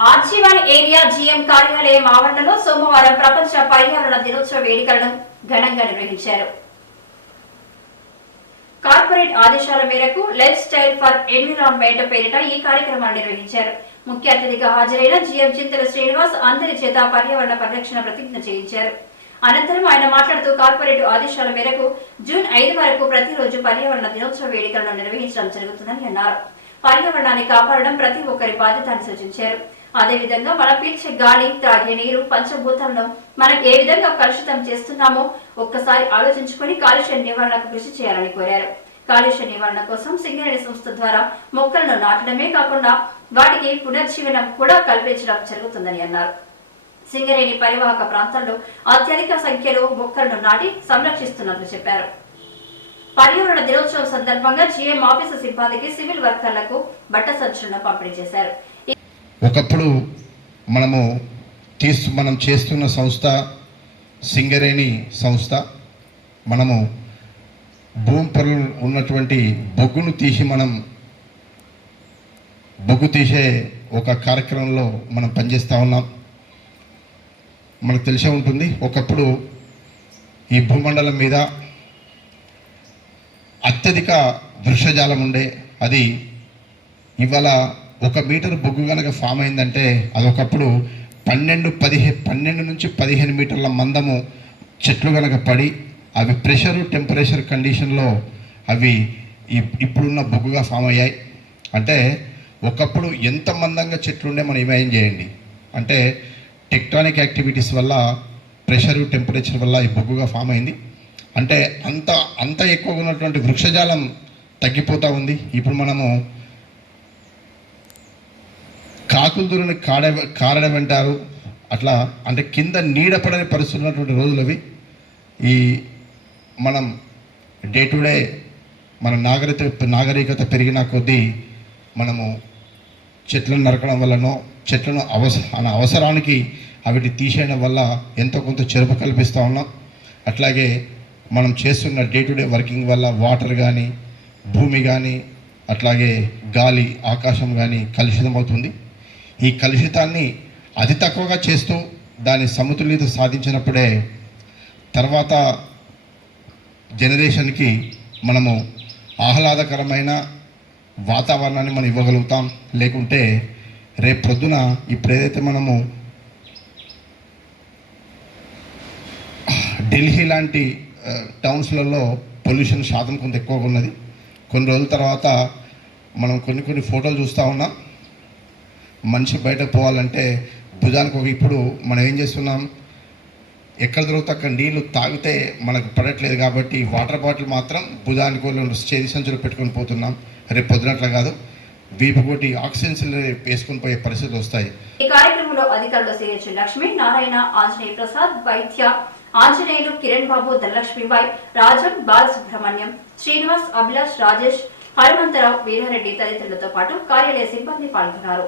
RG one area GM కార్యాలయం ఆవరణలో సోమవారం ప్రపంచ పర్యావరణ దినోత్సవ వేడుకలను ఘనంగా నిర్వహించారు. కార్పొరేట్ ఆదేశాల మేరకు లైఫ్ స్టైల్ ఫర్ ఎన్విరాన్మెంట్ పేరిట ఈ కార్యక్రమాన్ని నిర్వహించారు. ముఖ్య అతిథిగా హాజరైన జీఎం చింతల శ్రీనివాస్ అందరి చేత పర్యావరణ పరిరక్షణ ప్రతిజ్ఞ చేయించారు. అనంతరం ఆయన మాట్లాడుతూ కార్పొరేట్ ఆదేశాల మేరకు జూన్ ఐదు వరకు ప్రతిరోజు పర్యావరణ దినోత్సవ వేడుకలను నిర్వహించడం జరుగుతుందని అన్నారు. పర్యావరణాన్ని కాపాడడం ప్రతి ఒక్కరి బాధ్యత అని సూచించారు. అదేవిధంగా మనం పీల్చే గాలి త్రాగే నీరు పంచభూతంలో మనం ఏ విధంగా కలుషితం చేస్తున్నామో ఒక్కసారి ఆలోచించుకొని కాలుష్య నివారణకు కృషి చేయాలని కోరారు. కాలుష్య నివారణ కోసం సింగరేణి సంస్థ ద్వారా మొక్కలను నాటడమే కాకుండా వాటికి పునర్జీవనం కూడా కల్పించడం జరుగుతుందని అన్నారు. సింగరేణి పరివాహక ప్రాంతాల్లో అత్యధిక సంఖ్యలో మొక్కలను నాటి సంరక్షిస్తున్నట్లు చెప్పారు. పర్యావరణ దినోత్సవం సందర్భంగా జీఎం ఆఫీసు సిబ్బందికి సివిల్ వర్కర్లకు బట్ట సంచులను పంపిణీ చేశారు. ఒకప్పుడు మనము తీసు మనం చేస్తున్న సంస్థ సింగరేణి సంస్థ. మనము భూమి పొరలు ఉన్నటువంటి బొగ్గును తీసి మనం బొగ్గు తీసే ఒక కార్యక్రమంలో మనం పనిచేస్తూ ఉన్నాం. మనకు తెలిసే ఉంటుంది. ఒకప్పుడు ఈ భూమండలం మీద అత్యధిక దృశ్యజాలం ఉండే అది ఇవాళ ఒక మీటర్ బొగ్గు కనుక ఫామ్ అయిందంటే అది ఒకప్పుడు పన్నెండు పదిహే పన్నెండు నుంచి పదిహేను మీటర్ల మందము చెట్లు కనుక పడి అవి ప్రెషరు టెంపరేచర్ కండిషన్లో అవి ఇప్పుడున్న బొగ్గుగా ఫామ్ అయ్యాయి. అంటే ఒకప్పుడు ఎంత మందంగా చెట్లు ఉండే మనం ఇమాజిన్ చేయండి. అంటే టెక్టానిక్ యాక్టివిటీస్ వల్ల ప్రెషరు టెంపరేచర్ వల్ల ఈ బొగ్గుగా ఫామ్ అయింది. అంటే అంత అంత ఎక్కువగా ఉన్నటువంటి వృక్షజాలం తగ్గిపోతూ ఉంది. ఇప్పుడు మనము కాకులు దూరని కాడ కారడ వెంటారు అట్లా అంటే కింద నీడపడని పరిస్థితులు ఉన్నటువంటి రోజులు అవి. ఈ మనం డే టు డే మన నాగరికత నాగరికత పెరిగిన కొద్దీ మనము చెట్లను నరకడం వల్లనో చెట్లను అవస అవసరానికి అవిటి తీసేయడం వల్ల ఎంతో కొంత చెరుపు కల్పిస్తూ ఉన్నాం. అట్లాగే మనం చేస్తున్న డే టు డే వర్కింగ్ వల్ల వాటర్ కానీ భూమి కానీ అట్లాగే గాలి ఆకాశం కానీ కలుషితమవుతుంది. ఈ కలుషితాన్ని అతి తక్కువగా చేస్తూ దాని సమతుల్యత సాధించినప్పుడే తర్వాత జనరేషన్కి మనము ఆహ్లాదకరమైన వాతావరణాన్ని మనం ఇవ్వగలుగుతాం. లేకుంటే రేపు ప్రొద్దున ఇప్పుడు ఏదైతే మనము ఢిల్లీ లాంటి టౌన్స్లలో పొల్యూషన్ శాతం కొంత ఎక్కువగా ఉన్నది. కొన్ని రోజుల తర్వాత మనం కొన్ని కొన్ని ఫోటోలు చూస్తూ ఉన్నాం. మనిషి బయటకు పోవాలంటే భుజానికి ఒక ఇప్పుడు మనం ఏం చేస్తున్నాం? ఎక్కడ దొరుకుతా అక్కడ నీళ్ళు తాగితే మనకు పడట్లేదు కాబట్టి వాటర్ బాటిల్ మాత్రం భుజానికి చేతి సంచులు పెట్టుకొని పోతున్నాం. రేపు పొద్దునట్ల కాదు. వీపు కొట్టి ఆక్సిజన్ సిలిండర్ వేసుకొని పోయే పరిస్థితులు వస్తాయి. ఈ కార్యక్రమంలో అధికారులు సిహెచ్ లక్ష్మీ నారాయణ ఆంజనేయ ప్రసాద్ వైద్య ఆంజనేయులు కిరణ్ బాబు ధనలక్ష్మిబాయ్ రాజన్ బాలసుబ్రహ్మణ్యం శ్రీనివాస్ అభిలాష్ రాజేష్ హనుమంతరావు వీరారెడ్డి తదితరులతో పాటు కార్యాలయ సిబ్బంది పాల్గొన్నారు.